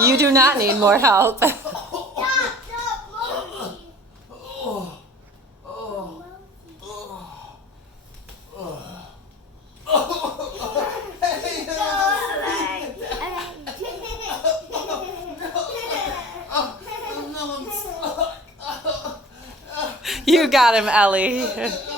You do not need more help. You got him, Ellie.